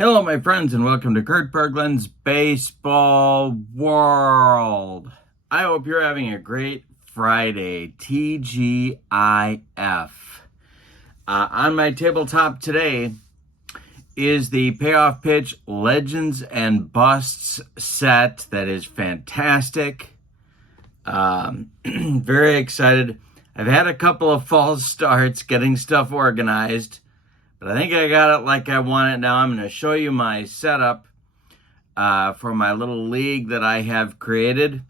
Hello, my friends, and welcome to Kurt Berglund's Baseball World. I hope you're having a great Friday, TGIF. On my tabletop today is the Payoff Pitch Legends and Busts set that is fantastic. Very excited. I've had a couple of false starts getting stuff organized, but I think I got it like I want it now. I'm going to show you my setup for my little league that I have created.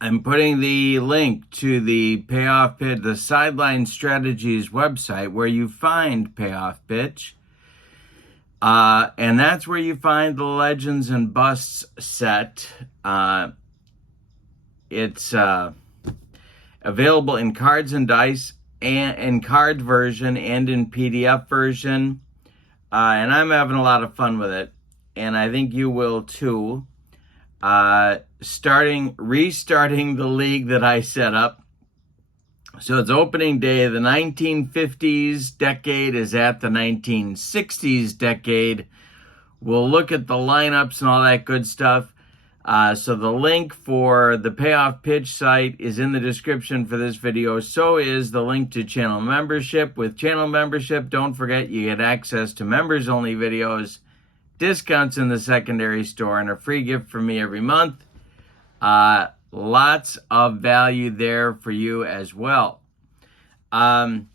I'm putting the link to the Payoff Pitch, the Sideline Strategies website where you find Payoff Pitch. And that's where you find the Legends and Busts set. It's available in cards and dice, and in card version and in PDF version, and I'm having a lot of fun with it, and I think you will too. Restarting the league that I set up. So it's opening day. The 1950s decade is at the 1960s decade. We'll look at the lineups and all that good stuff. So the link for the Payoff Pitch site is in the description for this video. So is the link to channel membership. With channel membership, don't forget you get access to members-only videos, discounts in the secondary store, and a free gift from me every month. Lots of value there for you as well. One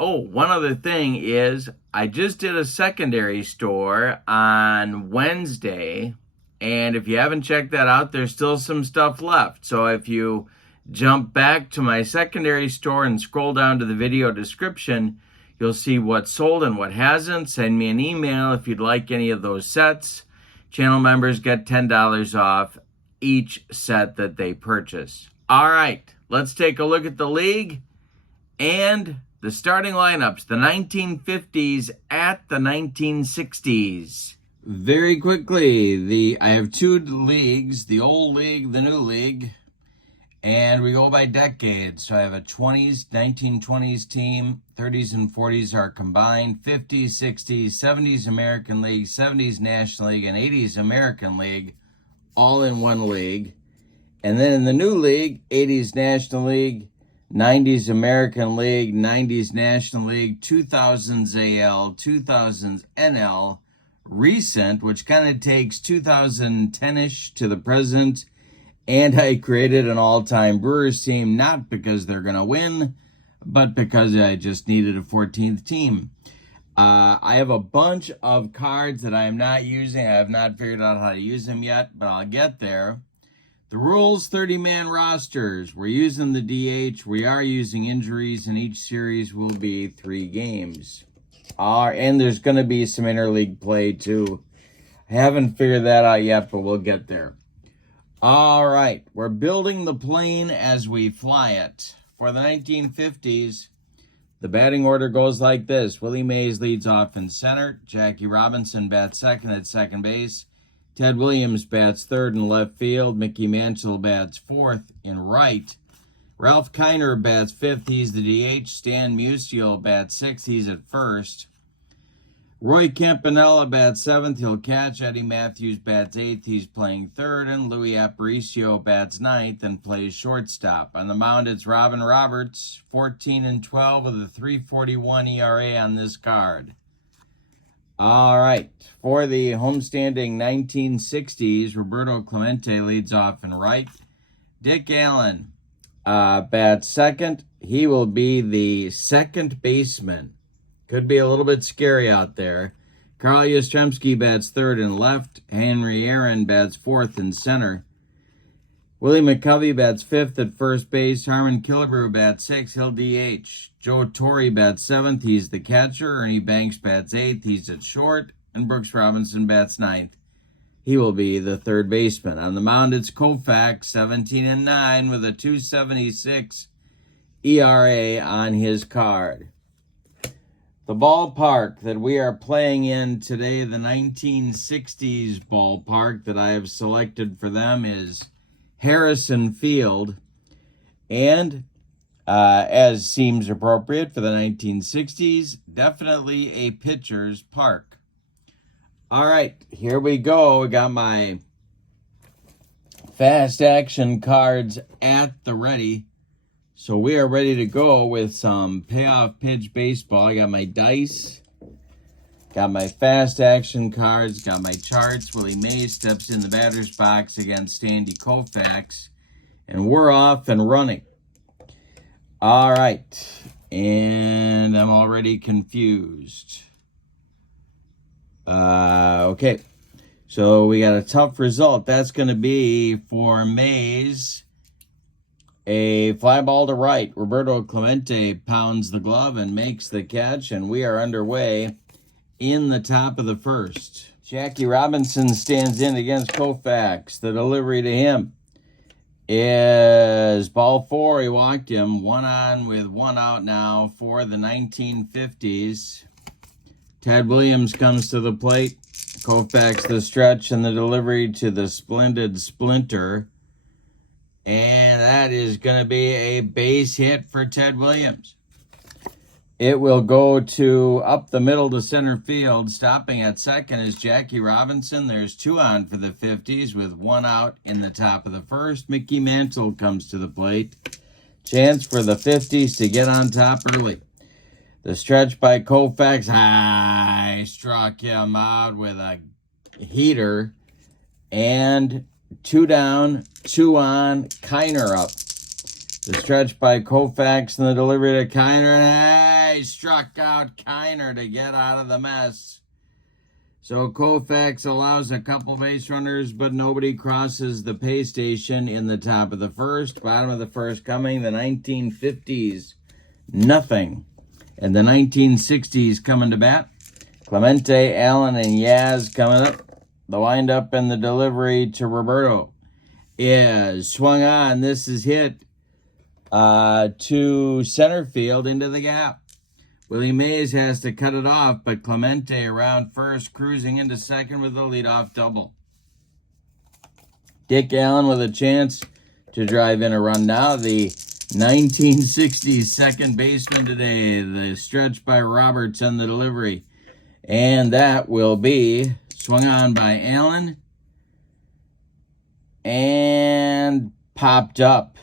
other thing is I just did a secondary store on Wednesday. And if you haven't checked that out, there's still some stuff left. So if you jump back to my secondary store and scroll down to the video description, you'll see what's sold and what hasn't. Send me an email if you'd like any of those sets. Channel members get $10 off each set that they purchase. All right, let's take a look at the league and the starting lineups, the 1950s at the 1960s. Very quickly, I have two leagues, the old league, the new league, and we go by decades. So I have a 1920s team, 30s and 40s are combined, 50s, 60s, 70s American League, 70s National League, and 80s American League, all in one league. And then in the new league, 80s National League, 90s American League, 90s National League, 2000s AL, 2000s NL, recent, which kind of takes 2010-ish to the present, and I created an all-time Brewers team, not because they're going to win, but because I just needed a 14th team. I have a bunch of cards that I am not using. I have not figured out how to use them yet, but I'll get there. The rules, 30-man rosters. We're using the DH. We are using injuries, and each series will be 3 games. And there's going to be some interleague play too. I haven't figured that out yet, but we'll get there. All right, we're building the plane as we fly it. For the 1950s, the batting order goes like this. Willie Mays leads off in center. Jackie Robinson bats second at second base. Ted Williams bats third in left field. Mickey Mantle bats fourth in right. Ralph Kiner bats fifth, he's the DH. Stan Musial bats sixth, he's at first. Roy Campanella bats seventh, he'll catch. Eddie Matthews bats eighth, he's playing third. And Louis Aparicio bats ninth and plays shortstop. On the mound, it's Robin Roberts, 14-12 with a 3.41 ERA on this card. All right, for the homestanding 1960s, Roberto Clemente leads off in right. Dick Allen bats second. He will be the second baseman. Could be a little bit scary out there. Carl Yastrzemski bats third and left. Henry Aaron bats fourth and center. Willie McCovey bats fifth at first base. Harmon Killebrew bats sixth, he'll DH. Joe Torre bats seventh, he's the catcher. Ernie Banks bats eighth, he's at short. And Brooks Robinson bats ninth. He will be the third baseman. On the mound, it's Koufax, 17-9 with a 2.76 ERA on his card. The ballpark that we are playing in today, the 1960s ballpark that I have selected for them, is Harrison Field. And as seems appropriate for the 1960s, definitely a pitcher's park. All right, here we go. We got my fast action cards at the ready. So we are ready to go with some payoff pitch baseball. I got my dice, got my fast action cards, got my charts. Willie Mays steps in the batter's box against Andy Koufax, and we're off and running. All right, and I'm already confused. Okay, so we got a tough result. That's going to be for Mays. A fly ball to right. Roberto Clemente pounds the glove and makes the catch, and we are underway in the top of the first. Jackie Robinson stands in against Koufax. The delivery to him is ball 4. He walked him. 1 on with 1 out now for the 1950s. Ted Williams comes to the plate. Koufax the stretch and the delivery to the splendid Splinter. And that is going to be a base hit for Ted Williams. It will go to up the middle to center field. Stopping at second is Jackie Robinson. There's 2 on for the 50s with 1 out in the top of the first. Mickey Mantle comes to the plate. Chance for the 50s to get on top early. The stretch by Koufax. I struck him out with a heater. And 2 down, 2 on, Kiner up. The stretch by Koufax and the delivery to Kiner. And he struck out Kiner to get out of the mess. So Koufax allows a couple base runners, but nobody crosses the pay station in the top of the first. Bottom of the first coming. The 1950s, nothing. And the 1960s coming to bat. Clemente, Allen, and Yaz coming up. The windup and the delivery to Roberto is swung on. This is hit to center field into the gap. Willie Mays has to cut it off, but Clemente around first, cruising into second with a leadoff double. Dick Allen with a chance to drive in a run now. The 1960s second baseman today. The stretch by Roberts and the delivery. And that will be swung on by Allen and popped up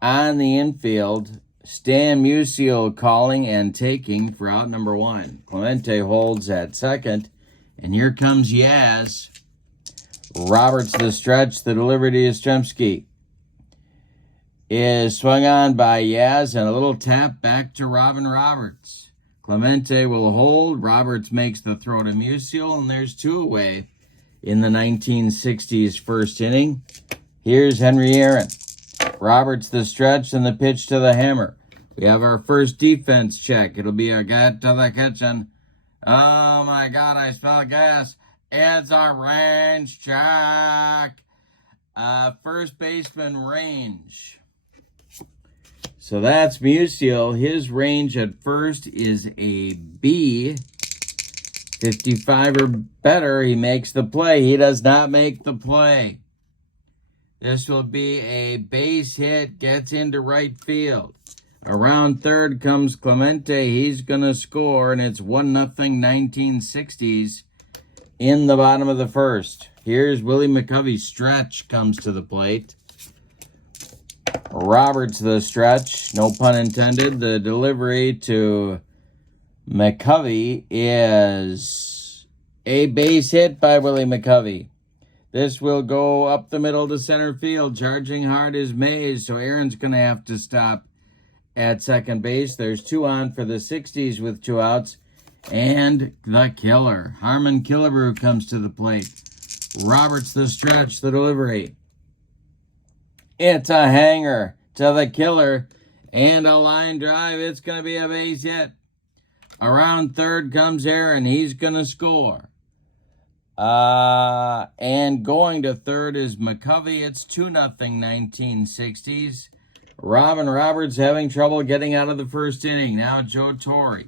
on the infield. Stan Musial calling and taking for out number 1. Clemente holds at second, and here comes Yaz. Roberts the stretch, the delivery to Yastrzemski is swung on by Yaz, and a little tap back to Robin Roberts. Clemente will hold. Roberts makes the throw to Musial, and there's 2 away in the 1960s first inning. Here's Henry Aaron. Roberts the stretch and the pitch to the hammer. We have our first defense check. It'll be a get to the kitchen. Oh my God, I smell gas. It's a range check. First baseman range. So that's Musial. His range at first is a B. 55 or better. He makes the play. He does not make the play. This will be a base hit. Gets into right field. Around third comes Clemente. He's going to score, and it's 1-0 1960s in the bottom of the first. Here's Willie McCovey's stretch comes to the plate. Roberts the stretch, no pun intended. The delivery to McCovey is a base hit by Willie McCovey. This will go up the middle to center field. Charging hard is Mays, so Aaron's going to have to stop at second base. There's 2 on for the 60s with 2 outs. And the killer, Harmon Killebrew, comes to the plate. Roberts the stretch, the delivery. It's a hanger to the killer and a line drive. It's going to be a base hit. Around third comes Aaron. He's going to score. And going to third is McCovey. It's 2-0 1960s. Robin Roberts having trouble getting out of the first inning. Now Joe Torre.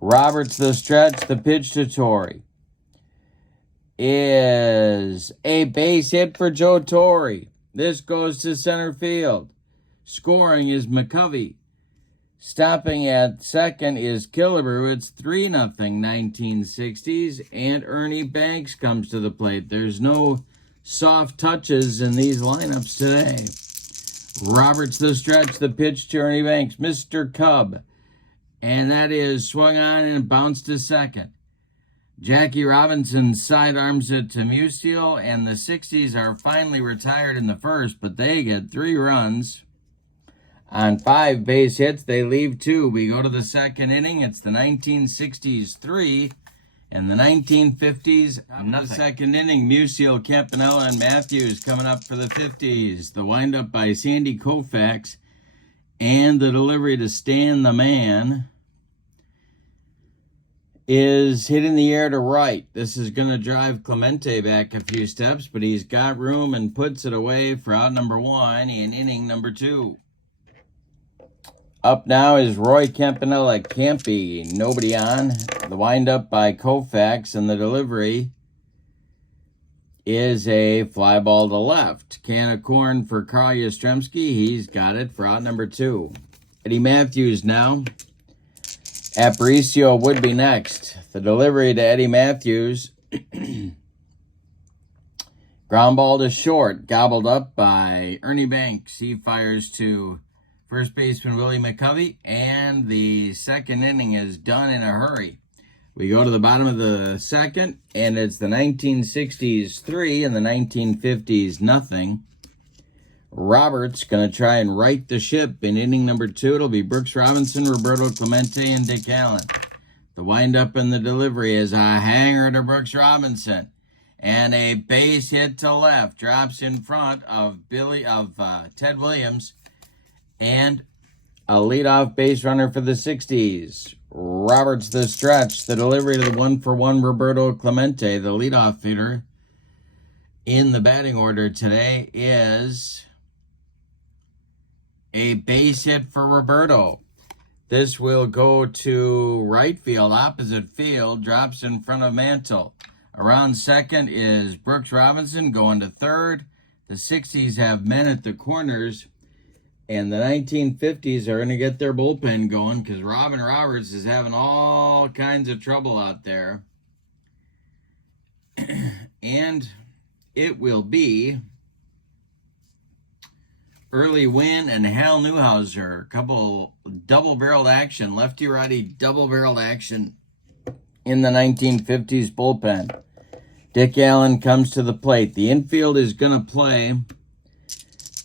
Roberts the stretch, the pitch to Torre is a base hit for Joe Torre. This goes to center field. Scoring is McCovey. Stopping at second is Killebrew. It's 3-0 1960s. And Ernie Banks comes to the plate. There's no soft touches in these lineups today. Roberts the stretch, the pitch to Ernie Banks. Mr. Cub. And that is swung on and bounced to second. Jackie Robinson sidearms it to Musial, and the 60s are finally retired in the first, but they get 3 runs. On 5 base hits, they leave 2. We go to the second inning. It's the 1960s 3 and the 1950s nothing. The second inning, Musial, Campanella, and Matthews coming up for the 50s. The windup by Sandy Koufax and the delivery to Stan the Man is hit in the air to right. This is going to drive Clemente back a few steps, but he's got room and puts it away for out number 1 in inning number 2. Up now is Roy Campanella. Campy, nobody on. The windup by Koufax, and the delivery is a fly ball to left. Can of corn for Carl Yastrzemski. He's got it for out number 2. Eddie Matthews now. Aparicio would be next. The delivery to Eddie Matthews. Ground ball to short. Gobbled up by Ernie Banks. He fires to first baseman Willie McCovey. And the second inning is done in a hurry. We go to the bottom of the second. And it's the 1960s 3 and the 1950s nothing. Roberts going to try and right the ship in inning number 2. It'll be Brooks Robinson, Roberto Clemente, and Dick Allen. The windup and the delivery is a hanger to Brooks Robinson. And a base hit to left. Drops in front of Ted Williams. And a leadoff base runner for the 60s. Roberts the stretch. The delivery to the 1-for-1 Roberto Clemente. The leadoff hitter in the batting order today is a base hit for Roberto. This will go to right field, opposite field, drops in front of Mantle. Around second is Brooks Robinson going to third. The 60s have men at the corners, and the 1950s are going to get their bullpen going because Robin Roberts is having all kinds of trouble out there. And it will be Early Wynn and Hal Newhouser. A couple double-barreled action, lefty-righty double-barreled action in the 1950s bullpen. Dick Allen comes to the plate. The infield is going to play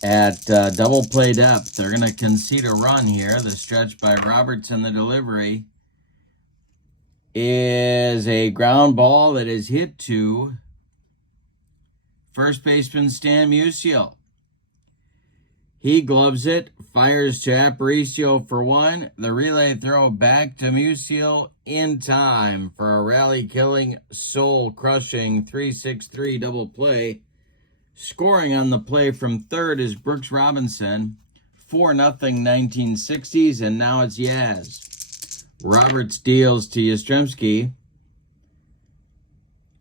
at double play depth. They're going to concede a run here. The stretch by Roberts and the delivery is a ground ball that is hit to first baseman Stan Musial. He gloves it, fires to Aparicio for 1. The relay throw back to Musial in time for a rally-killing, soul-crushing 3-6-3 double play. Scoring on the play from third is Brooks Robinson. 4-0 1960s, and now it's Yaz. Roberts deals to Yastrzemski.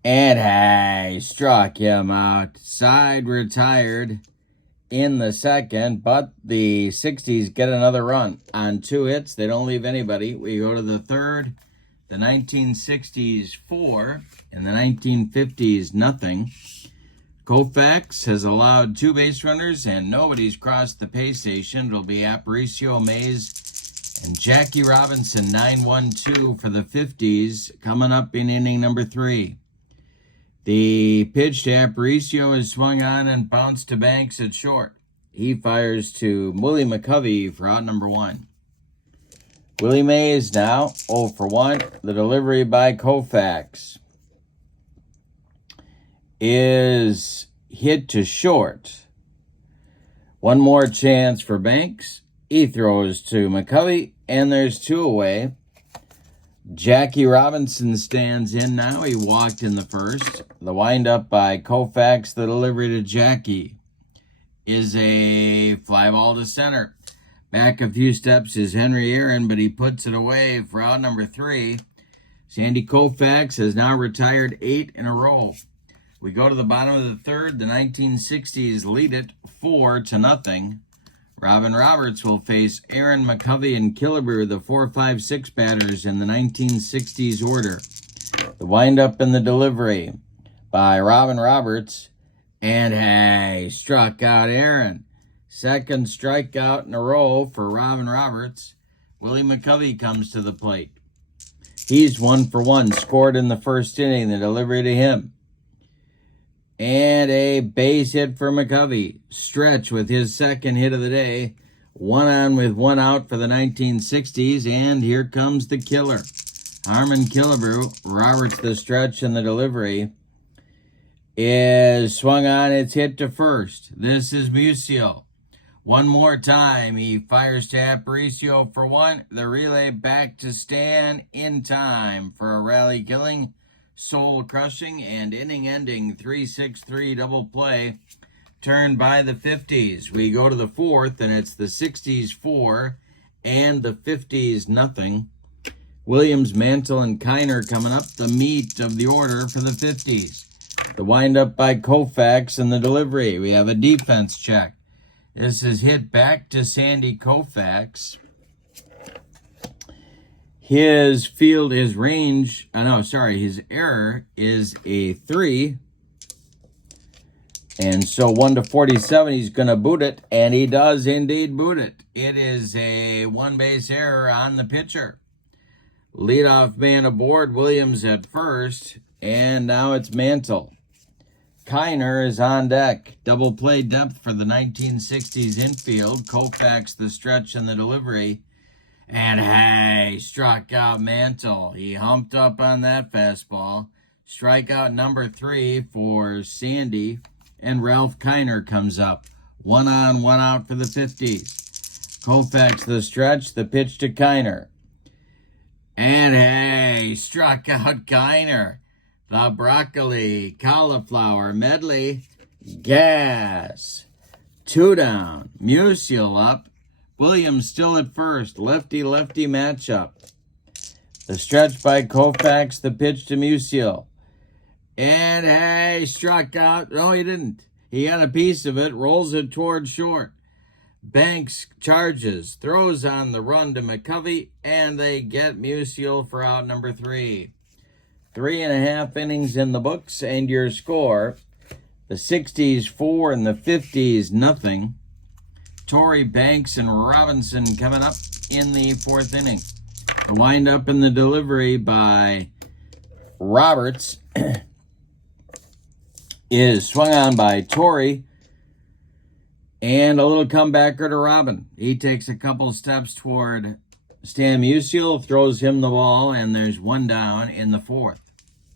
And he struck him out. Side retired in the second, but the 60s get another run. On 2 hits, they don't leave anybody. We go to the third. The 1960s 4 and the 1950s nothing. Koufax has allowed 2 base runners and nobody's crossed the pay station. It'll be Aparicio, Mays, and Jackie Robinson. 9-1-2 for the 50s coming up in inning number 3. The pitch to Aparicio is swung on and bounced to Banks at short. He fires to Willie McCovey for out number 1. Willie Mays now 0-for-1. The delivery by Koufax is hit to short. One more chance for Banks. He throws to McCovey, and there's 2 away. Jackie Robinson stands in now. He walked in the first. The windup by Koufax, the delivery to Jackie, is a fly ball to center. Back a few steps is Henry Aaron, but he puts it away for out number 3. Sandy Koufax has now retired 8 in a row. We go to the bottom of the third. The 1960s lead it 4-0. Robin Roberts will face Aaron McCovey and Killebrew, the 4-5-6 batters in the 1960s order. The windup and the delivery by Robin Roberts. And hey, struck out Aaron. Second strikeout in a row for Robin Roberts. Willie McCovey comes to the plate. He's 1 for 1, scored in the first inning, the delivery to him. And a base hit for McCovey. Stretch with his second hit of the day. 1 on with 1 out for the 1960s. And here comes the killer. Harmon Killebrew. Roberts the stretch and the delivery is swung on. It's hit to first. This is Musial. One more time. He fires to Aparicio for 1. The relay back to Stan in time for a rally-killing, soul-crushing, and inning-ending 3-6-3 double play turned by the 50s. We go to the 4th, and it's the 60s 4 and the 50s nothing. Williams, Mantle, and Kiner coming up, the meat of the order for the 50s. The windup by Koufax and the delivery. We have a defense check. This is hit back to Sandy Koufax. His error is a 3. And so 1-47, he's going to boot it, and he does indeed boot it. It is a 1-base error on the pitcher. Leadoff man aboard, Williams at first, and now it's Mantle. Kiner is on deck. Double play depth for the 1960s infield. Koufax the stretch and the delivery. And hey, struck out Mantle. He humped up on that fastball. Strikeout number 3 for Sandy. And Ralph Kiner comes up. 1 on, 1 out for the 50s. Koufax the stretch, the pitch to Kiner. And hey, struck out Kiner. The broccoli, cauliflower medley, gas. 2 down. Musial up. Williams still at first. Lefty-lefty matchup. The stretch by Koufax, the pitch to Musial. And hey, struck out. No, he didn't. He got a piece of it, rolls it toward short. Banks charges, throws on the run to McCovey, and they get Musial for out number 3. 3.5 innings in the books, and your score, the 60s 4 and the 50s nothing. Torrey, Banks, and Robinson coming up in the 4th inning. The windup and the delivery by Roberts is swung on by Torrey, and a little comebacker to Robin. He takes a couple steps toward Stan Musial, throws him the ball, and there's 1 down in the 4th.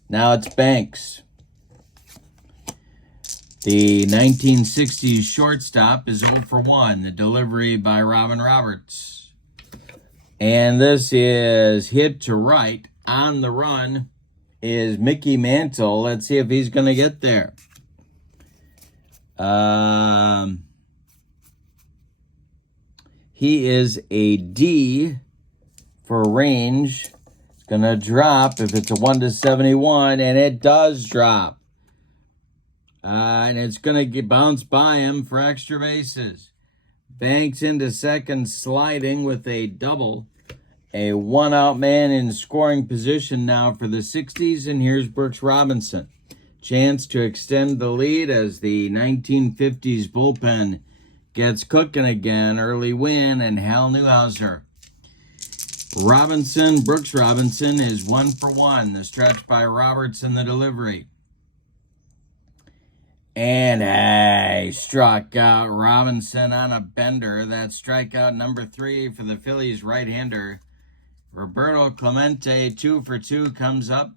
Now it's Banks. The 1960s shortstop is 0 for 1. The delivery by Robin Roberts. And this is hit to right. On the run is Mickey Mantle. Let's see if he's going to get there. He is a D for range. It's going to drop if it's a 1-71, and it does drop. And it's going to bounce by him for extra bases. Banks into second, sliding with a double. A 1-out man in scoring position now for the 60s, and here's Brooks Robinson. Chance to extend the lead as the 1950s bullpen gets cooking again. Early win, and Hal Newhouser. Brooks Robinson is 1 for 1. The stretch by Roberts and the delivery. And hey, struck out Robinson on a bender. That's strikeout number 3 for the Phillies right-hander. Roberto Clemente, 2 for 2, comes up.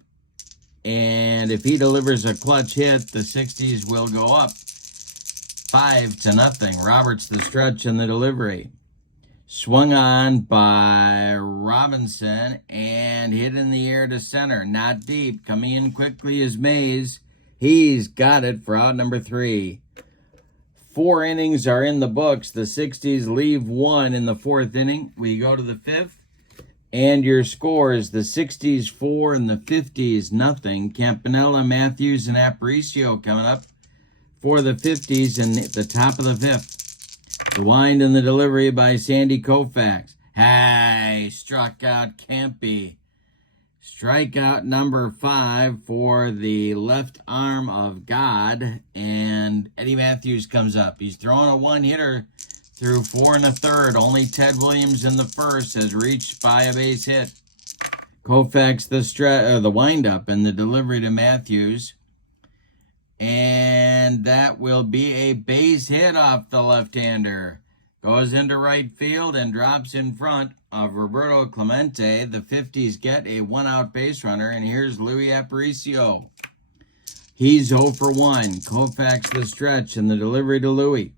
And if he delivers a clutch hit, the 60s will go up 5-0. Roberts the stretch and the delivery. Swung on by Robinson and hit in the air to center. Not deep. Coming in quickly is Mays. He's got it for out number 3. 4 innings are in the books. The 60s leave 1 in the 4th inning. We go to the 5th. And your score is the 60s 4 and the 50s nothing. Campanella, Matthews, and Aparicio coming up for the 50s in the top of the 5th. The wind and the delivery by Sandy Koufax. Hey, struck out Kempy. Strikeout number 5 for the left arm of God. And Eddie Matthews comes up. He's throwing a one-hitter through 4 1/3. Only Ted Williams in the first has reached by a base hit. Koufax the windup and the delivery to Matthews. And that will be a base hit off the left-hander. Goes into right field and drops in front of Roberto Clemente. The 50s get a one-out base runner, and here's Luis Aparicio. He's 0 for 1. Koufax the stretch, and the delivery to Luis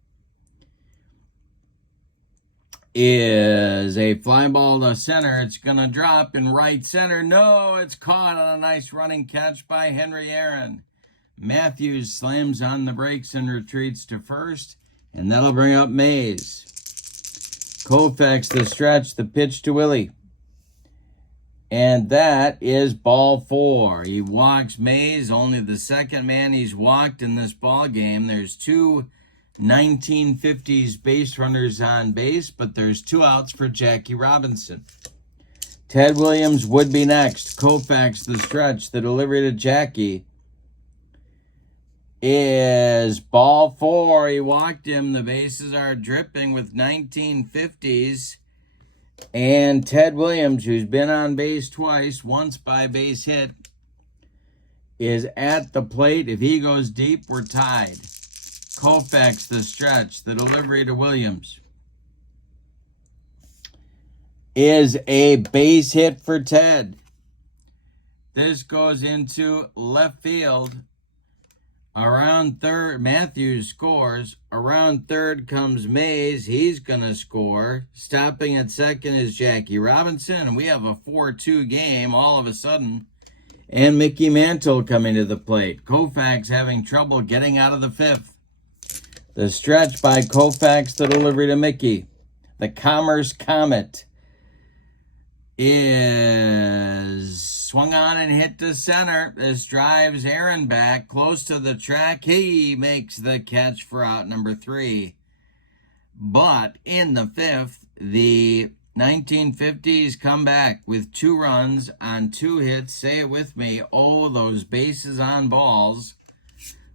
is a fly ball to center. It's going to drop in right center. No, it's caught on a nice running catch by Henry Aaron. Matthews slams on the brakes and retreats to first, and that'll bring up Mays. Koufax the stretch, the pitch to Willie. And that is ball 4. He walks Mays, only the second man he's walked in this ball game. There's 2 1950s base runners on base, but there's 2 outs for Jackie Robinson. Ted Williams would be next. Koufax the stretch, the delivery to Jackie is ball 4. He walked him. The bases are dripping with 1950s. And Ted Williams, who's been on base twice, once by base hit, is at the plate. If he goes deep, we're tied. Koufax the stretch, the delivery to Williams is a base hit for Ted. This goes into left field. Around third, Matthews scores. Around third comes Mays. He's going to score. Stopping at second is Jackie Robinson. And we have a 4-2 game all of a sudden. And Mickey Mantle coming to the plate. Koufax having trouble getting out of the 5th. The stretch by Koufax, the delivery to Mickey. The Commerce Comet is swung on and hit to center. This drives Aaron back close to the track. He makes the catch for out number 3. But in the 5th, the 1950s come back with 2 runs on 2 hits. Say it with me. Oh, those bases on balls.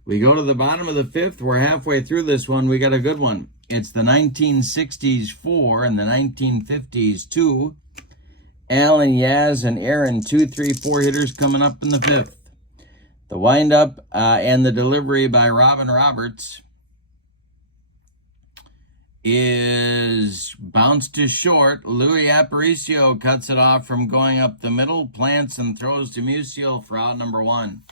We go to the bottom of the 5th. We're halfway through this one. We got a good one. It's the 1960s 4 and the 1950s 2. Allen, Yaz, and Aaron, 2, 3, 4 hitters coming up in the 5th. The windup and the delivery by Robin Roberts is bounced to short. Luis Aparicio cuts it off from going up the middle, plants and throws to Musial for out number 1.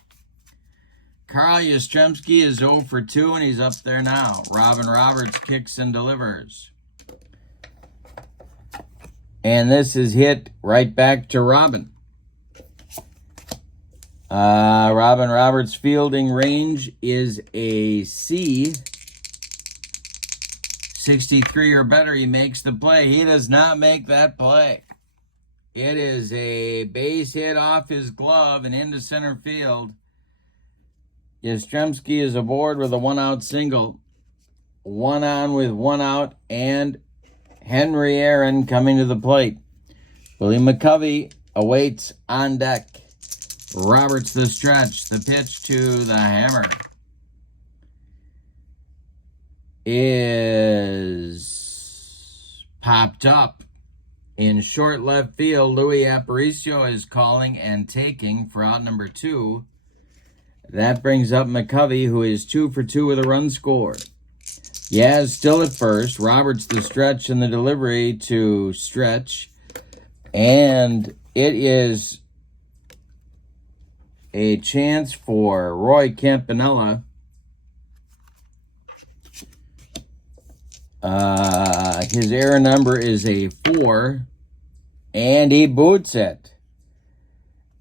Carl Yastrzemski is 0 for 2, and he's up there now. Robin Roberts kicks and delivers. And this is hit right back to Robin. Robin Roberts' fielding range is a C. 63 or better, he makes the play. He does not make that play. It is a base hit off his glove and into center field. Yastrzemski is aboard with a 1-out single. 1 on with 1 out, and Henry Aaron coming to the plate. Willie McCovey awaits on deck. Roberts the stretch. The pitch to the hammer is popped up in short left field. Luis Aparicio is calling and taking for out number 2. That brings up McCovey, who is 2 for 2 with a run scored. Yaz still at first. Roberts the stretch and the delivery to Stretch. And it is a chance for Roy Campanella. His error number is a 4. And he boots it.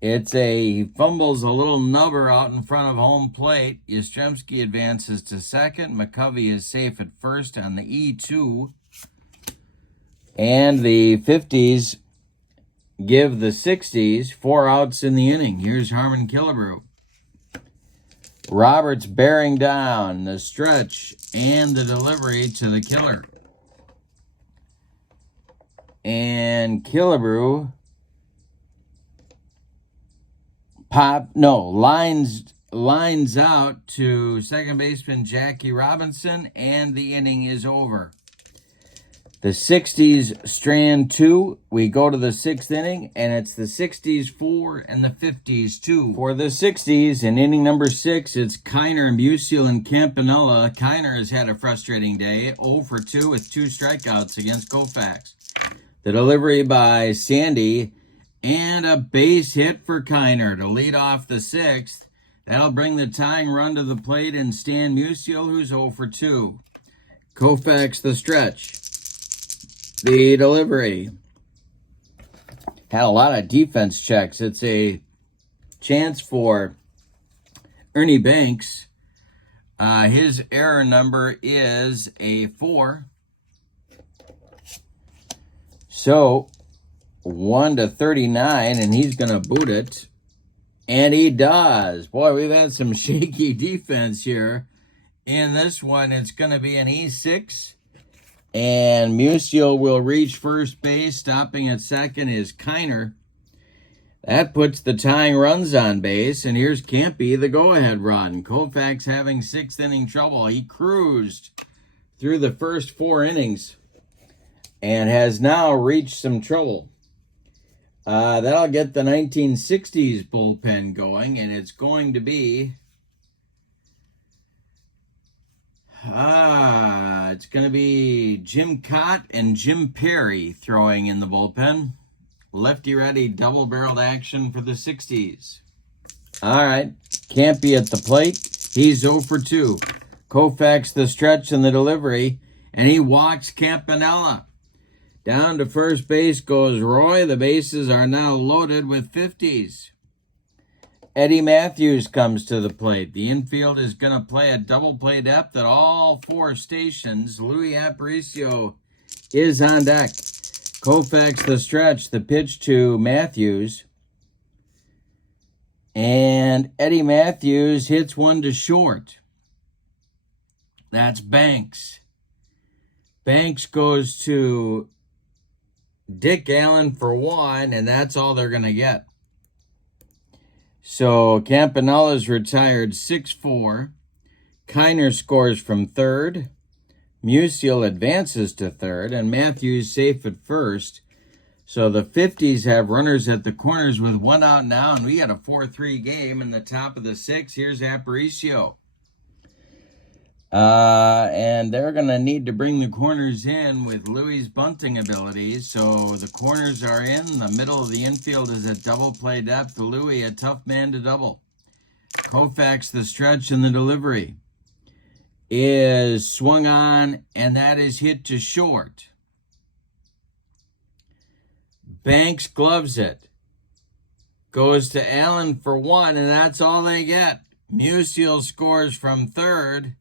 He fumbles a little nubber out in front of home plate. Yastrzemski advances to second. McCovey is safe at first on the E2. And the 50s give the 60s 4 outs in the inning. Here's Harmon Killebrew. Roberts bearing down the stretch and the delivery to the killer. And Killebrew lines out to second baseman Jackie Robinson, and the inning is over. The 60s strand 2, we go to the 6th inning, and it's the 60s 4 and the 50s 2. For the 60s, in inning number 6, it's Kiner, Musial, and Campanella. Kiner has had a frustrating day, 0 for 2 with 2 strikeouts against Koufax. The delivery by Sandy, and a base hit for Kiner to lead off the 6th. That'll bring the tying run to the plate and Stan Musial, who's 0 for 2. Koufax the stretch. The delivery. Had a lot of defense checks. It's a chance for Ernie Banks. His error number is a 4. So 1-39, and he's going to boot it. And he does. Boy, we've had some shaky defense here. In this one, it's going to be an E6. And Musial will reach first base. Stopping at second is Kiner. That puts the tying runs on base. And here's Campy, the go-ahead run. Koufax having 6th inning trouble. He cruised through the first 4 innings and has now reached some trouble. That'll get the 1960s bullpen going, and it's going to be it's going to be Jim Cott and Jim Perry throwing in the bullpen. Lefty-righty double-barreled action for the 60s. All right, Campy at the plate. He's 0 for 2. Koufax the stretch and the delivery, and he walks Campanella. Down to first base goes Roy. The bases are now loaded with 50s. Eddie Matthews comes to the plate. The infield is going to play a double play depth at all 4 stations. Louis Aparicio is on deck. Koufax the stretch, the pitch to Matthews. And Eddie Matthews hits one to short. That's Banks. Banks goes to Dick Allen for 1, and that's all they're going to get. So Campanella's retired 6-4. Kiner scores from third. Musial advances to third, and Matthews safe at first. So the 50s have runners at the corners with 1 out now, and we got a 4-3 game in the top of the 6th. Here's Aparicio. And they're going to need to bring the corners in with Louis' bunting abilities. So the corners are in. The middle of the infield is at double play depth. Louis, a tough man to double. Koufax, the stretch and the delivery, is swung on, and that is hit to short. Banks gloves it. Goes to Allen for 1, and that's all they get. Musial scores from third.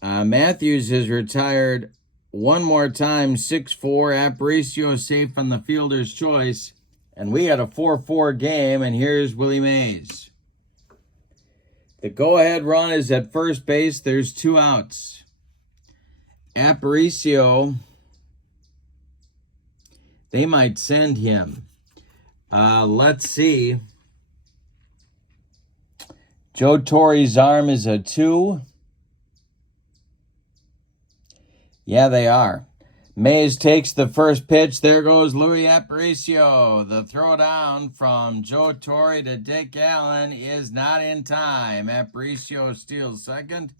Matthews is retired one more time, 6-4. Aparicio safe on the fielder's choice. And we had a 4-4 game, and here's Willie Mays. The go-ahead run is at first base. There's 2 outs. Aparicio, they might send him. Let's see. Joe Torre's arm is a 2. Yeah, they are. Mays takes the first pitch. There goes Louis Aparicio. The throw down from Joe Torre to Dick Allen is not in time. Aparicio steals second.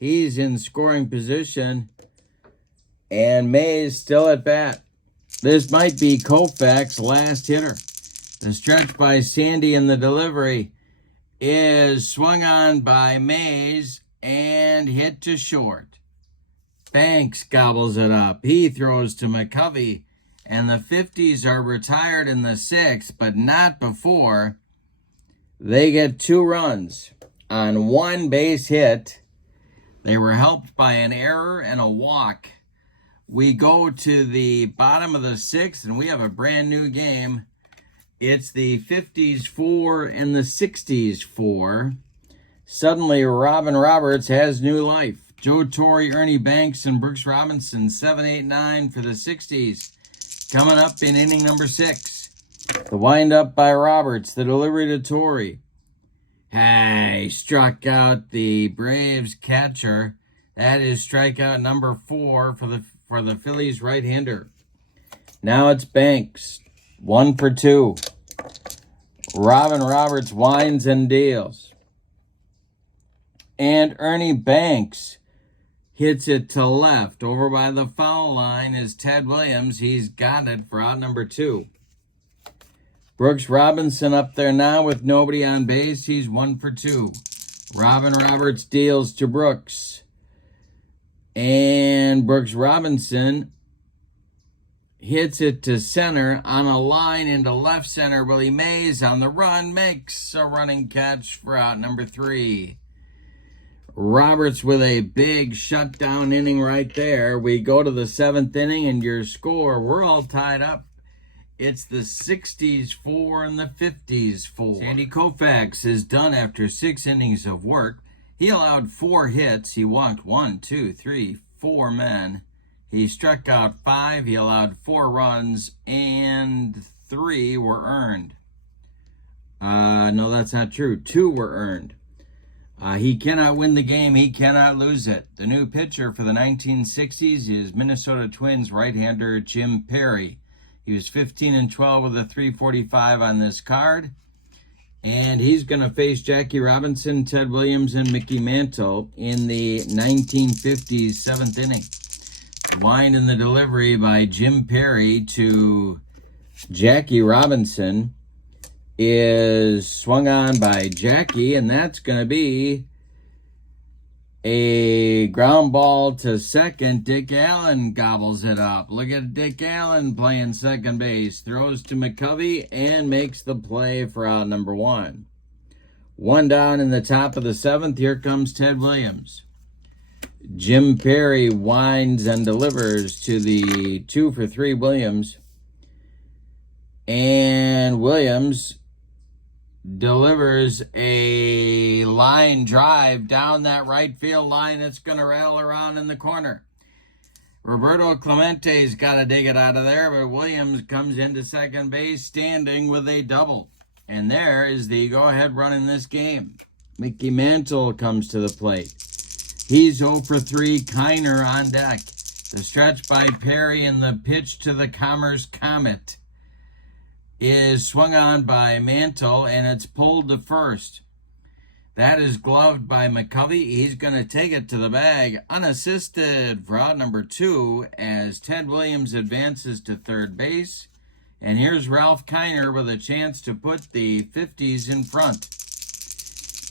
He's in scoring position. And Mays still at bat. This might be Koufax's last hitter. The stretch by Sandy and the delivery is swung on by Mays and hit to short. Banks gobbles it up. He throws to McCovey, and the 50s are retired in the 6th, but not before they get 2 runs on 1 base hit. They were helped by an error and a walk. We go to the bottom of the 6th, and we have a brand new game. It's the 50s 4 and the 60s 4. Suddenly, Robin Roberts has new life. Joe Torre, Ernie Banks, and Brooks Robinson, 7, 8, 9 for the 60s. Coming up in inning number 6. The windup by Roberts, the delivery to Torrey. Hey, struck out the Braves catcher. That is strikeout number 4 for the Phillies right-hander. Now it's Banks, 1 for 2. Robin Roberts winds and deals. And Ernie Banks hits it to left. Over by the foul line is Ted Williams. He's got it for out number 2. Brooks Robinson up there now with nobody on base. He's 1 for 2. Robin Roberts deals to Brooks. And Brooks Robinson hits it to center on a line into left center. Willie Mays on the run makes a running catch for out number 3. Roberts with a big shutdown inning right there. We go to the 7th inning and your score, we're all tied up. It's the 60s 4 and the 50s 4. Sandy Koufax is done after 6 innings of work. He allowed 4 hits. He walked 4 men. He struck out 5. He allowed 4 runs and 3 were earned. No, that's not true. 2 were earned. He cannot win the game. He cannot lose it. The new pitcher for the 1960s is Minnesota Twins right-hander Jim Perry. He was 15-12 with a 345 on this card. And he's going to face Jackie Robinson, Ted Williams, and Mickey Mantle in the 1950s 7th inning. Wind in the delivery by Jim Perry to Jackie Robinson is swung on by Jackie, and that's going to be a ground ball to second. Dick Allen gobbles it up. Look at Dick Allen playing second base. Throws to McCovey and makes the play for out number 1. 1 down in the top of the 7th. Here comes Ted Williams. Jim Perry winds and delivers to the 2 for 3 Williams. And Williams delivers a line drive down that right field line. It's going to rattle around in the corner. Roberto Clemente's got to dig it out of there, but Williams comes into second base standing with a double. And there is the go-ahead run in this game. Mickey Mantle comes to the plate. He's 0 for 3. Kiner on deck. The stretch by Perry and the pitch to the Commerce Comet is swung on by Mantle, and it's pulled to first. That is gloved by McCovey. He's going to take it to the bag unassisted for out number 2 as Ted Williams advances to third base. And here's Ralph Kiner with a chance to put the 50s in front.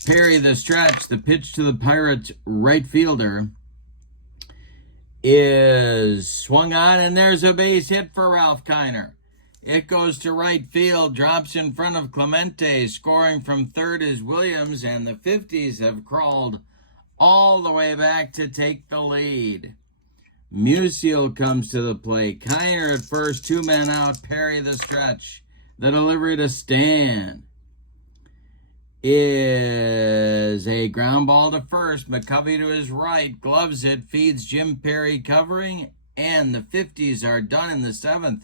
Perry the stretch, the pitch to the Pirates right fielder is swung on, and there's a base hit for Ralph Kiner. It goes to right field, drops in front of Clemente. Scoring from third is Williams, and the 50s have crawled all the way back to take the lead. Musial comes to the plate. Kiner at first, 2 men out. Perry the stretch. The delivery to Stan is a ground ball to first. McCovey to his right, gloves it, feeds Jim Perry covering, and the 50s are done in the 7th.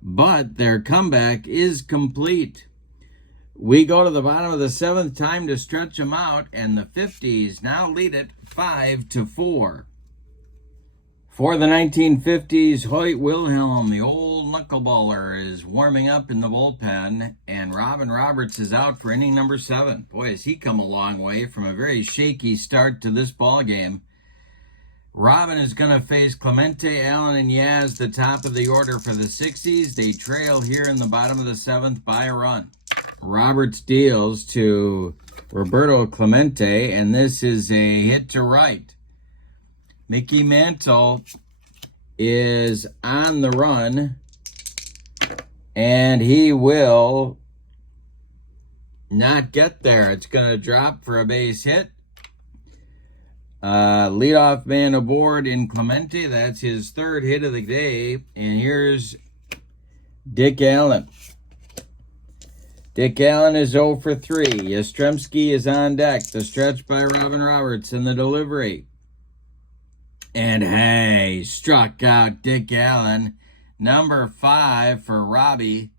But their comeback is complete. We go to the bottom of the 7th, time to stretch them out, and the 50s now lead it 5-4. For the 1950s, Hoyt Wilhelm, the old knuckleballer, is warming up in the bullpen, and Robin Roberts is out for inning number 7. Boy, has he come a long way from a very shaky start to this ball game. Robin is going to face Clemente, Allen, and Yaz, the top of the order for the 60s. They trail here in the bottom of the 7th by a run. Roberts deals to Roberto Clemente, and this is a hit to right. Mickey Mantle is on the run, and he will not get there. It's going to drop for a base hit. Leadoff man aboard in Clemente. That's his 3rd hit of the day. And here's Dick Allen. Dick Allen is 0 for 3. Yastrzemski is on deck. The stretch by Robin Roberts and the delivery. And hey, struck out Dick Allen. number 5 for Robbie.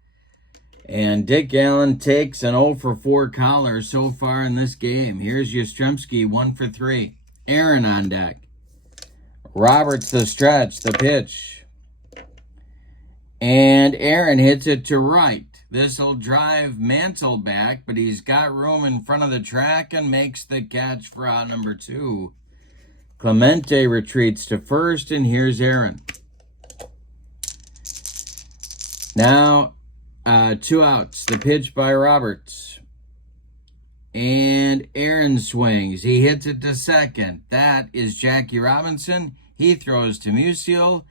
And Dick Allen takes an 0 for 4 collar so far in this game. Here's Yastrzemski, 1 for 3. Aaron on deck. Roberts the stretch, the pitch. And Aaron hits it to right. This will drive Mantle back, but he's got room in front of the track and makes the catch for out number 2. Clemente retreats to first, and here's Aaron. Now, 2 outs. The pitch by Roberts. And Aaron swings. He hits it to second. That is Jackie Robinson. He throws to Musial.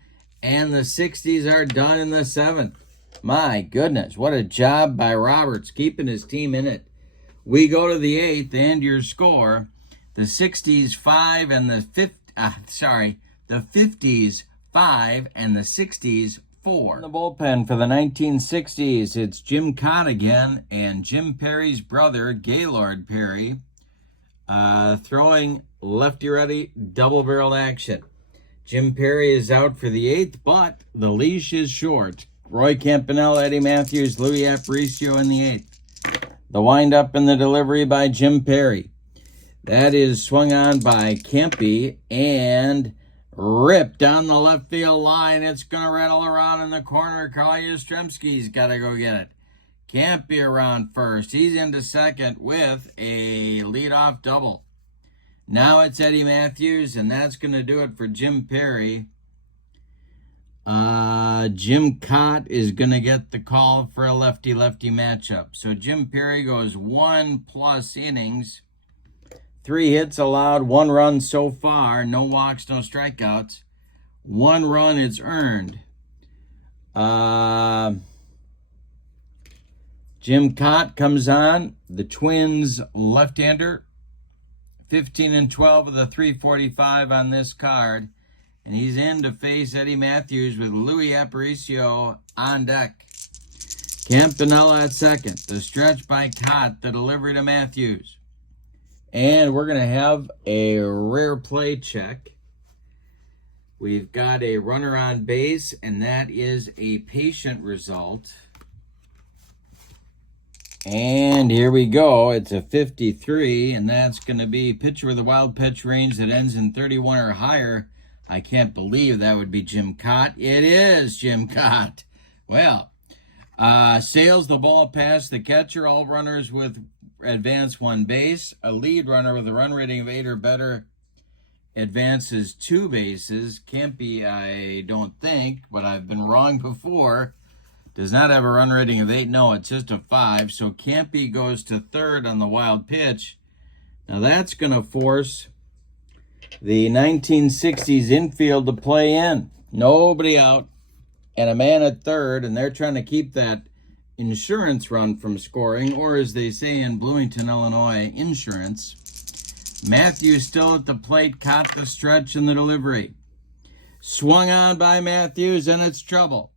And the 60s are done in the 7th. My goodness, what a job by Roberts, keeping his team in it. We go to the 8th, and your score, the 60s 5 and the 50s 5 and the 60s 4. In the bullpen for the 1960s, it's Jim Cott again and Jim Perry's brother, Gaylord Perry, throwing lefty-righty double-barreled action. Jim Perry is out for the 8th, but the leash is short. Roy Campanella, Eddie Matthews, Louis Aparicio in the 8th. The windup and the delivery by Jim Perry. That is swung on by Kempe and ripped down the left field line. It's going to rattle around in the corner. Carl Yastrzemski's got to go get it. Kempe around first. He's into second with a leadoff double. Now it's Eddie Matthews, and that's going to do it for Jim Perry. Jim Cott is going to get the call for a lefty-lefty matchup. So Jim Perry goes 1+ innings. 3 hits allowed, 1 run so far. No walks, no strikeouts. 1 run it's earned. Jim Cott comes on. The Twins left-hander. 15 and 12 with a 345 on this card. And he's in to face Eddie Matthews with Louis Aparicio on deck. Campanella at second. The stretch by Cott, the delivery to Matthews. And we're going to have a rare play check. We've got a runner on base, and that is a patient result. And here we go. It's a 53, and that's going to be pitcher with a wild pitch range that ends in 31 or higher. I can't believe that would be Jim Cott. It is Jim Cott. Well, sails the ball past the catcher. All runners with advance 1 base. A lead runner with a run rating of 8 or better advances 2 bases. Kempe, I don't think, but I've been wrong before, does not have a run rating of 8. No, it's just a 5. So Kempe goes to third on the wild pitch. Now that's going to force the 1960s infield to play in. Nobody out and a man at third, and they're trying to keep that insurance run from scoring, or as they say in Bloomington, Illinois, insurance. Matthews still at the plate, caught the stretch and the delivery. Swung on by Matthews, and it's trouble.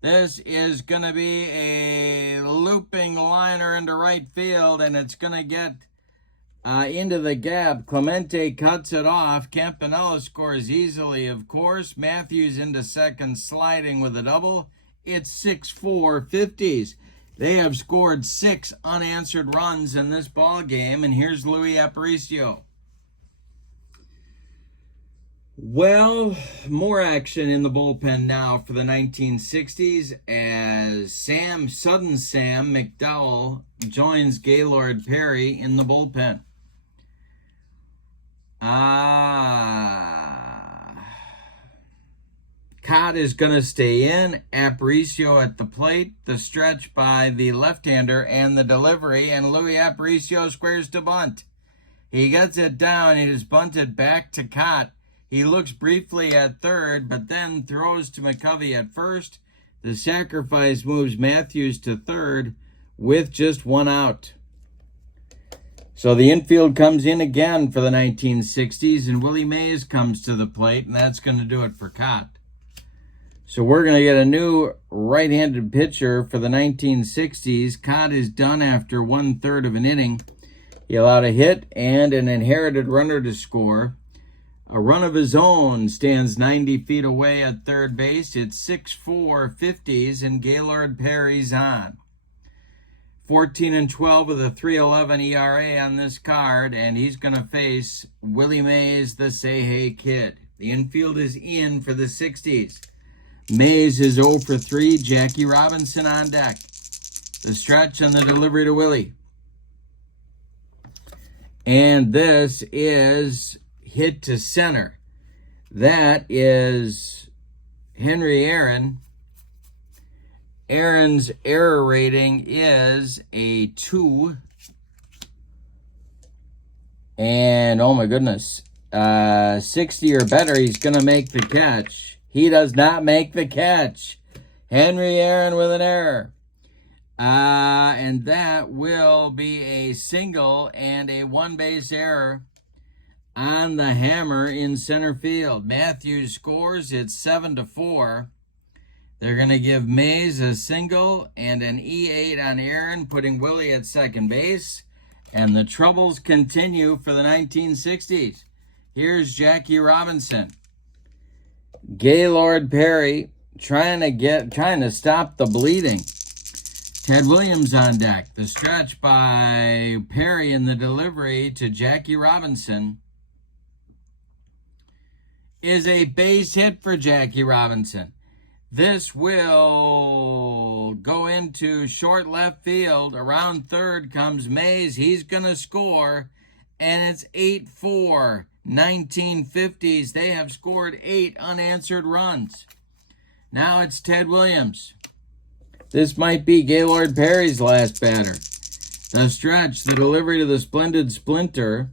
This is going to be a looping liner into right field, and it's going to get into the gap. Clemente cuts it off. Campanella scores easily, of course. Matthews into second, sliding with a double. It's 6-4 50s. They have scored 6 unanswered runs in this ball game, and here's Louis Aparicio. Well, more action in the bullpen now for the 1960s as Sudden Sam McDowell joins Gaylord Perry in the bullpen. Cott is going to stay in. Aparicio at the plate. The stretch by the left-hander and the delivery. And Louis Aparicio squares to bunt. He gets it down. It is bunted back to Cott. He looks briefly at third, but then throws to McCovey at first. The sacrifice moves Matthews to third with just 1 out. So the infield comes in again for the 1960s, and Willie Mays comes to the plate, and that's going to do it for Cott. So we're going to get a new right-handed pitcher for the 1960s. Cott is done after 1/3 of an inning. He allowed a hit and an inherited runner to score. a run of his own, stands 90 feet away at third base. It's 6-4 50s, and Gaylord Perry's on. 14-12 with a 3.11 ERA on this card, and he's going to face Willie Mays, the Say Hey Kid. The infield is in for the 60s. Mays is 0 for 3. Jackie Robinson on deck. The stretch on the delivery to Willie. And this is hit to center. That is Henry Aaron. Aaron's error rating is a 2. And, oh my goodness, 60 or better, he's going to make the catch. He does not make the catch. Henry Aaron with an error. And that will be a single and a one-base error on the hammer in center field. Matthews scores. It's 7-4. They're going to give Mays a single and an E8 on Aaron, putting Willie at second base. And the troubles continue for the 1960s. Here's Jackie Robinson. Gaylord Perry trying to stop the bleeding. Ted Williams on deck. The stretch by Perry in the delivery to Jackie Robinson is a base hit for Jackie Robinson. This will go into short left field. Around third comes Mays. He's going to score, and it's 8-4. 1950s. They have scored 8 unanswered runs. Now it's Ted Williams. This might be Gaylord Perry's last batter. The stretch, the delivery to the splendid Splinter,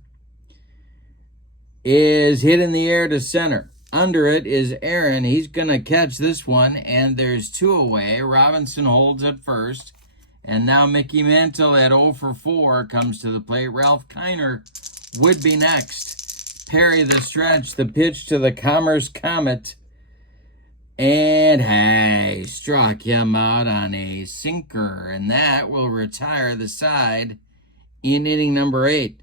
is hit in the air to center. Under it is Aaron. He's going to catch this one, and there's 2 away. Robinson holds at first. And now Mickey Mantle at 0 for 4 comes to the plate. Ralph Kiner would be next. Perry the stretch, the pitch to the Commerce Comet. And hey, struck him out on a sinker. And that will retire the side in inning number 8.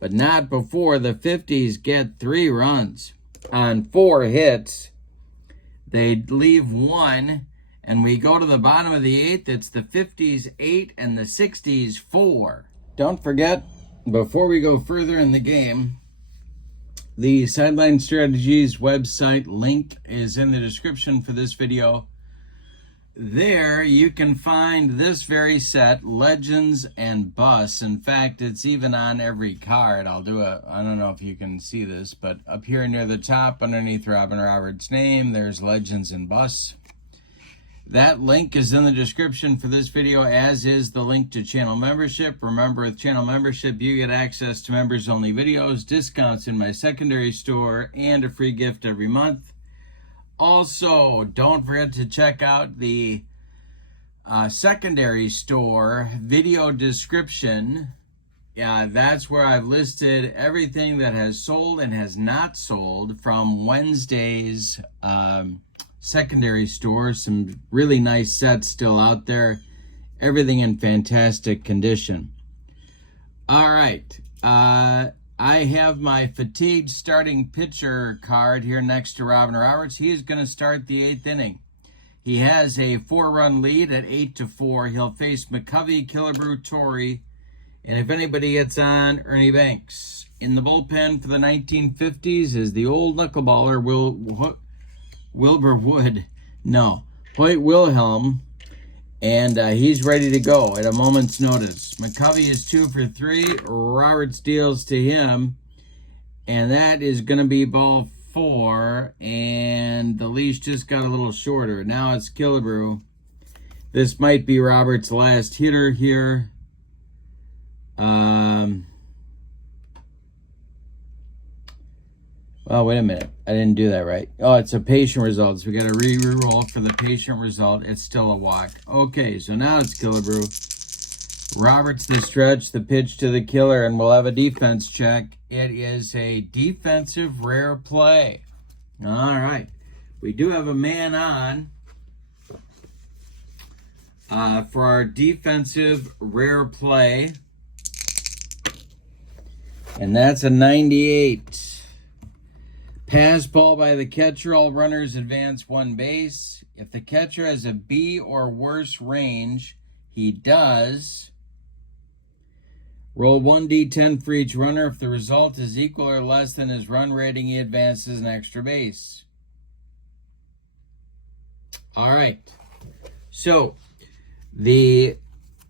But not before the 50s get 3 runs. On 4 hits, they leave 1, and we go to the bottom of the 8th. It's the 50s 8 and the 60s 4. Don't forget, before we go further in the game, the Sideline Strategies website link is in the description for this video. There you can find this very set, Legends and Busts. In fact, it's even on every card. I don't know if you can see this, but up here near the top, underneath Robin Roberts' name, there's Legends and Busts. That link is in the description for this video, as is the link to channel membership. Remember, with channel membership, you get access to members-only videos, discounts in my secondary store, and a free gift every month. Also, don't forget to check out the secondary store video description. Yeah, that's where I've listed everything that has sold and has not sold from Wednesday's secondary store. Some really nice sets still out there. Everything in fantastic condition. All right. I have my fatigued starting pitcher card here next to Robin Roberts. He's going to start the 8th inning. He has a 4-run lead at 8-4. He'll face McCovey, Killebrew, Torrey, and if anybody gets on, Ernie Banks. In the bullpen for the 1950s is the old knuckleballer Hoyt Wilhelm, and he's ready to go at a moment's notice. McCovey is 2 for 3. Roberts deals to him, and that is going to be ball 4, and the leash just got a little shorter. Now it's Killebrew. This might be Roberts' last hitter here. Oh, wait a minute. I didn't do that right. Oh, it's a patient result. So we got to re-roll for the patient result. It's still a walk. Okay, so now it's Killebrew. Roberts the stretch, the pitch to the killer, and we'll have a defense check. It is a defensive rare play. All right. We do have a man on for our defensive rare play. And that's a 98. Pass ball by the catcher. All runners advance one base. If the catcher has a B or worse range, he does roll 1d10 for each runner. If the result is equal or less than his run rating, he advances an extra base. All right. So the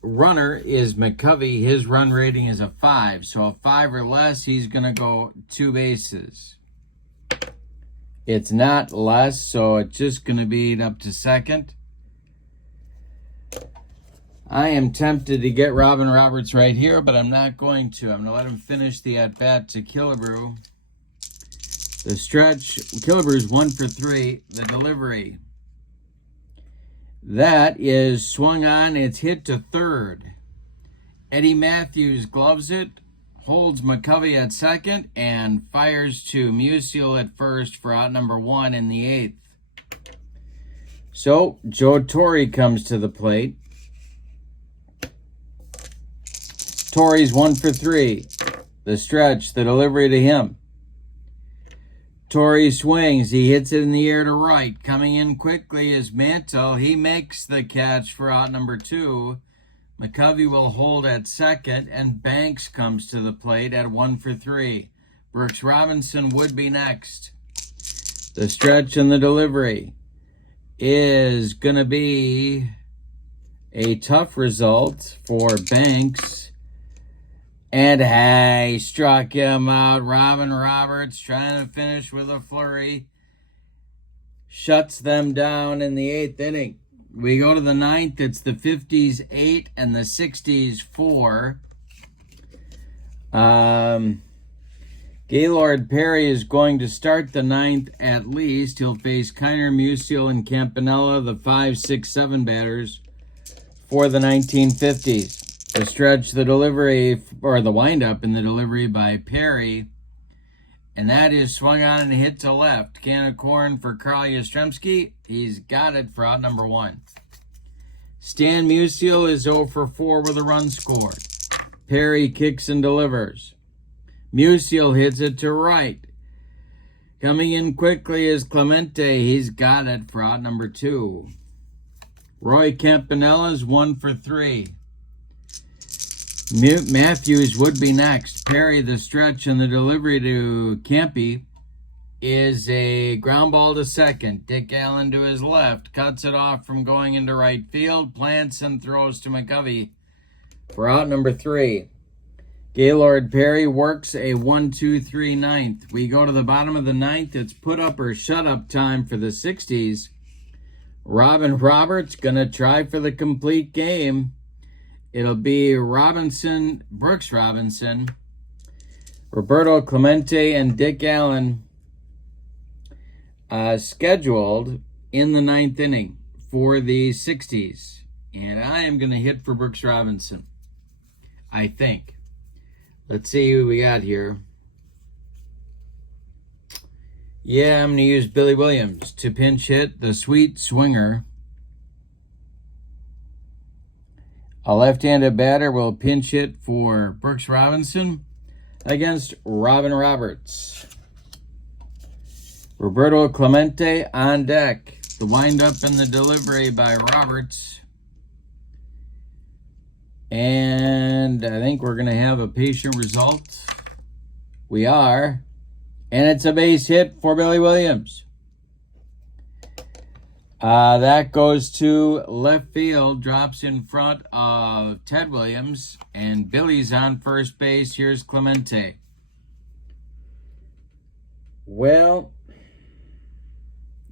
runner is McCovey. His run rating is a 5. So a 5 or less, he's going to go 2 bases. It's not less, so it's just going to be up to second. I am tempted to get Robin Roberts right here, but I'm not going to. I'm going to let him finish the at-bat to Killebrew. The stretch, Killebrew's 1 for 3. The delivery. That is swung on. It's hit to third. Eddie Matthews gloves it, holds McCovey at second, and fires to Musial at first for out number 1 in the 8th. So Joe Torre comes to the plate. Torre's 1 for 3. The stretch, the delivery to him. Torre swings. He hits it in the air to right. Coming in quickly is Mantle. He makes the catch for out number 2. McCovey will hold at second, and Banks comes to the plate at 1 for 3. Brooks Robinson would be next. The stretch and the delivery is going to be a tough result for Banks. And hey, struck him out. Robin Roberts trying to finish with a flurry. Shuts them down in the 8th inning. We go to the 9th. It's the 50s 8 and the 60s 4. Gaylord Perry is going to start the 9th at least. He'll face Kiner, Musial, and Campanella, the 5, 6, 7 batters for the 1950s. The stretch, the delivery, or the windup in the delivery by Perry. And that is swung on and hit to left. Can of corn for Carl Yastrzemski. He's got it for out number 1. Stan Musial is 0 for 4 with a run scored. Perry kicks and delivers. Musial hits it to right. Coming in quickly is Clemente. He's got it for out number 2. Roy Campanella is 1 for 3. Matthews would be next. Perry, the stretch and the delivery to Campy is a ground ball to second. Dick Allen to his left. Cuts it off from going into right field. Plants and throws to McCovey for out number 3. Gaylord Perry works a 1-2-3 9th. We go to the bottom of the 9th. It's put up or shut up time for the 60s. Robin Roberts going to try for the complete game. It'll be Robinson, Brooks Robinson, Roberto Clemente, and Dick Allen scheduled in the 9th inning for the 60s. And I am going to hit for Brooks Robinson, I think. Let's see who we got here. Yeah, I'm going to use Billy Williams to pinch hit the sweet swinger. A left-handed batter will pinch hit for Brooks Robinson against Robin Roberts. Roberto Clemente on deck. The windup and the delivery by Roberts. And I think we're going to have a patient result. We are. And it's a base hit for Billy Williams. That goes to left field, drops in front of Ted Williams, and Billy's on first base. Here's Clemente. Well,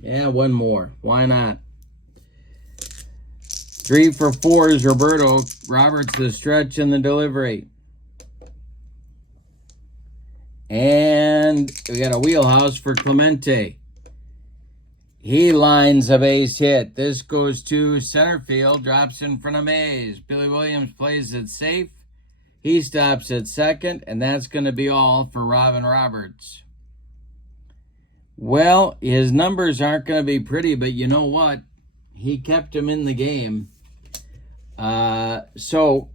yeah, one more. Why not? 3 for 4 is Roberto. Roberts, the stretch and the delivery. And we got a wheelhouse for Clemente. He lines a base hit. This goes to center field, drops in front of Mays. Billy Williams plays it safe. He stops at second, and that's going to be all for Robin Roberts. Well, his numbers aren't going to be pretty, but you know what? He kept him in the game. So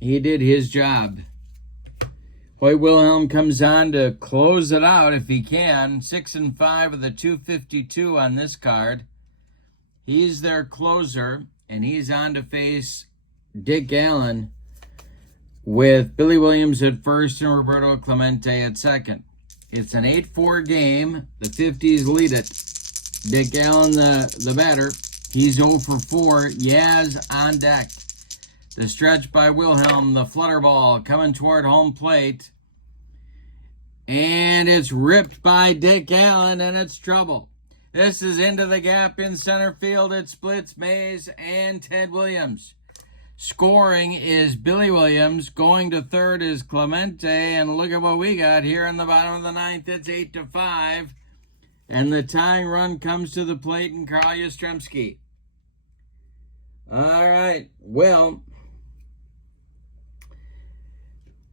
he did his job. Hoyt Wilhelm comes on to close it out if he can. 6 and 5 of the 252 on this card. He's their closer, and he's on to face Dick Allen with Billy Williams at first and Roberto Clemente at second. It's an 8-4 game. The 50s lead it. Dick Allen, the batter. He's 0 for 4. Yaz on deck. The stretch by Wilhelm. The flutter ball coming toward home plate. And it's ripped by Dick Allen, and it's trouble. This is into the gap in center field. It splits Mays and Ted Williams. Scoring is Billy Williams. Going to third is Clemente. And look at what we got here in the bottom of the ninth. It's 8-5. And the tying run comes to the plate in Carl Yastrzemski. All right. Well,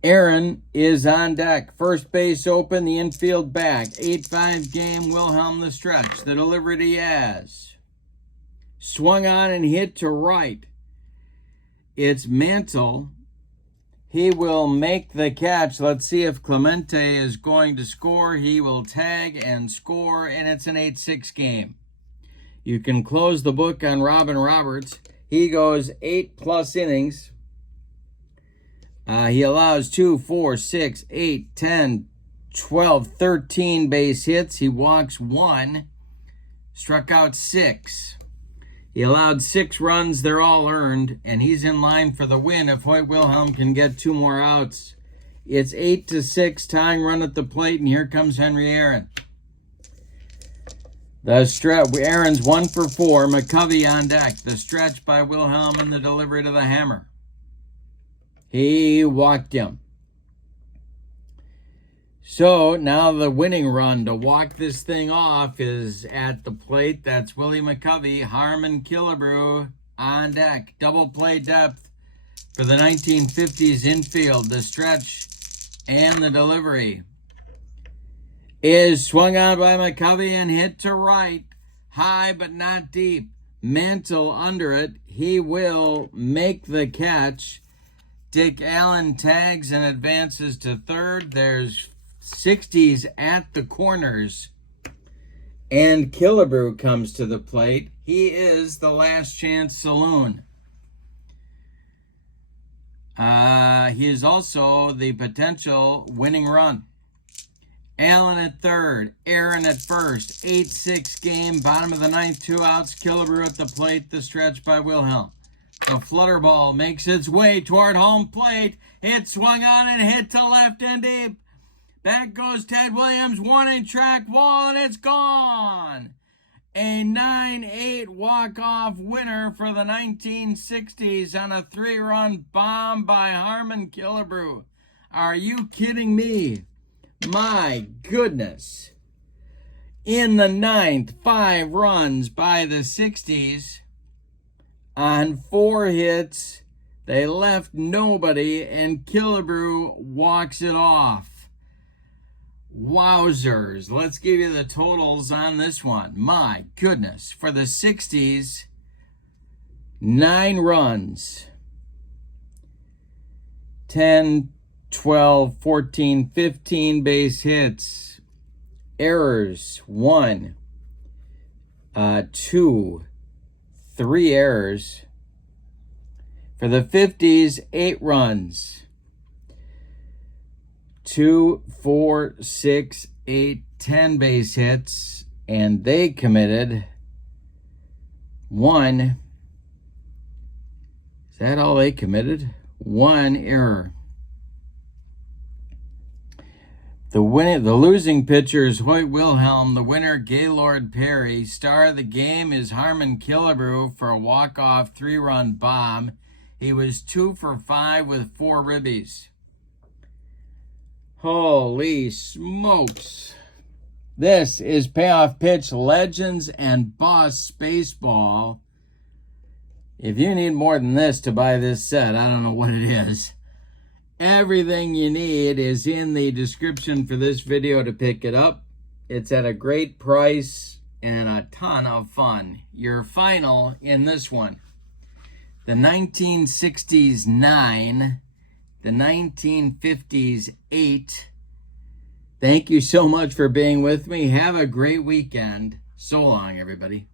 Aaron is on deck. First base open, the infield back. 8-5 game, Wilhelm the stretch. The delivery to Yaz. Swung on and hit to right. It's Mantle. He will make the catch. Let's see if Clemente is going to score. He will tag and score, and it's an 8-6 game. You can close the book on Robin Roberts. He goes 8+ innings. He allows 2, 4, 6, 8, 10, 12, 13 base hits. He walks 1, struck out 6. He allowed 6 runs. They're all earned, and he's in line for the win if Hoyt Wilhelm can get 2 more outs. It's 8-6, tying run at the plate, and here comes Henry Aaron. The stretch, Aaron's 1 for 4. McCovey on deck. The stretch by Wilhelm and the delivery to the hammer. He walked him. So now the winning run to walk this thing off is at the plate. That's Willie McCovey. Harmon Killebrew on deck. Double play depth for the 1950s infield. The stretch and the delivery is swung on by McCovey and hit to right. High but not deep. Mantle under it. He will make the catch. Dick Allen tags and advances to third. There's 60s at the corners. And Killebrew comes to the plate. He is the last chance saloon. He is also the potential winning run. Allen at third. Aaron at first. 8-6 game. Bottom of the ninth. 2 outs. Killebrew at the plate. The stretch by Wilhelm. The flutter ball makes its way toward home plate. It swung on and hit to left and deep. Back goes Ted Williams, 1 track wall, and it's gone. A 9-8 walk-off winner for the 1960s on a 3-run bomb by Harmon Killebrew. Are you kidding me? My goodness. In the ninth, 5 runs by the 60s. On 4 hits, they left nobody, and Killebrew walks it off. Wowzers. Let's give you the totals on this one. My goodness. For the 60s, 9 runs. 10, 12, 14, 15 base hits. Errors, 1, 2, 3 errors. For the 50s, 8 runs. 2, 4, 6, 8, 10 base hits. And they committed 1. Is that all they committed? 1 error. The losing pitcher is Hoyt Wilhelm. The winner, Gaylord Perry. Star of the game is Harmon Killebrew for a walk-off 3-run bomb. He was 2 for 5 with 4 ribbies. Holy smokes. This is Payoff Pitch Legends and BUSTS Baseball. If you need more than this to buy this set, I don't know what it is. Everything you need is in the description for this video to pick it up. It's at a great price and a ton of fun. Your final in this one. The 1960s 9 the 1950s 8. Thank you so much for being with me. Have a great weekend. So long, everybody.